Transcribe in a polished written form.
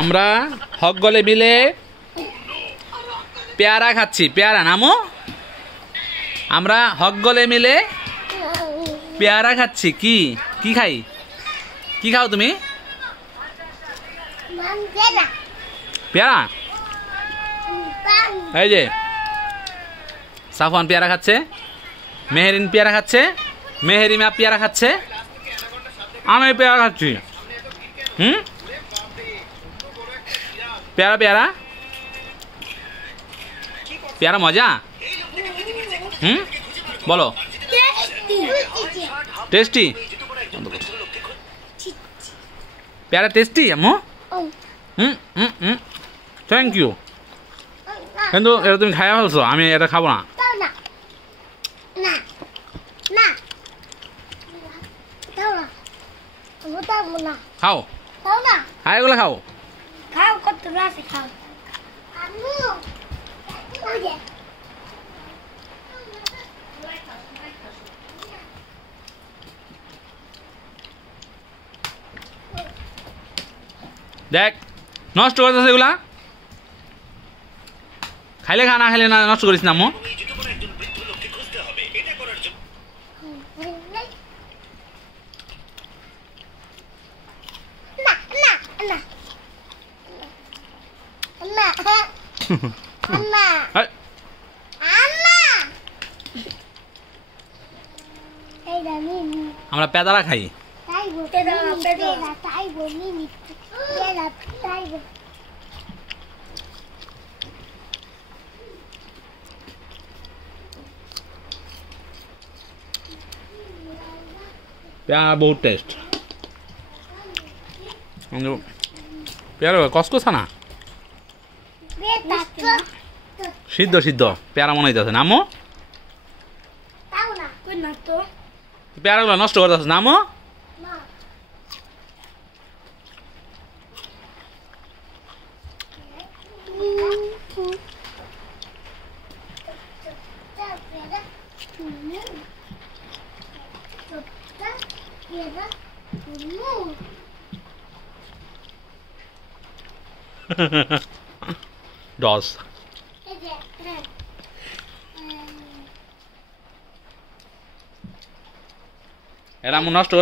আমরা হক গলে মিলে পেয়ারা খাচ্ছি। পেয়ারা নামো। আমরা হক গলে মিলে পেয়ারা খাচ্ছি। কি কি খাই? কি খাও তুমি? পেয়ারা। এই যে সাফওয়ান পেয়ারা খাচ্ছে, মেহেরিন পেয়ারা খাচ্ছে, মেহেরিমা পেয়ারা খাচ্ছে, আমি পেয়ারা খাচ্ছি। পেয়ারা পেয়ারা পেয়ারা মজা। বলো টেস্টি। পেয়ারা টেস্টি আম্মু। Thank you. কিন্তু এটা তুমি খাইয়া ফেলছো, আমি এটা খাবো না। খাও খাও এগুলো খাও। দেখ নষ্ট করতেছে এগুলা। খাইলে খা, না খাইলে না, নষ্ট করিস না আম্মু। আমরা পেয়ারা খাই। পেয়ারা বহুত টেস্ট। পেয়ারা কসকসা না, সিদ্ধ সিদ্ধ পেয়ারা মনে হইতেছে না আম্মু। পেয়ারাগুলো নষ্ট করতেছে না আম্মু। ডস এরা নষ্ট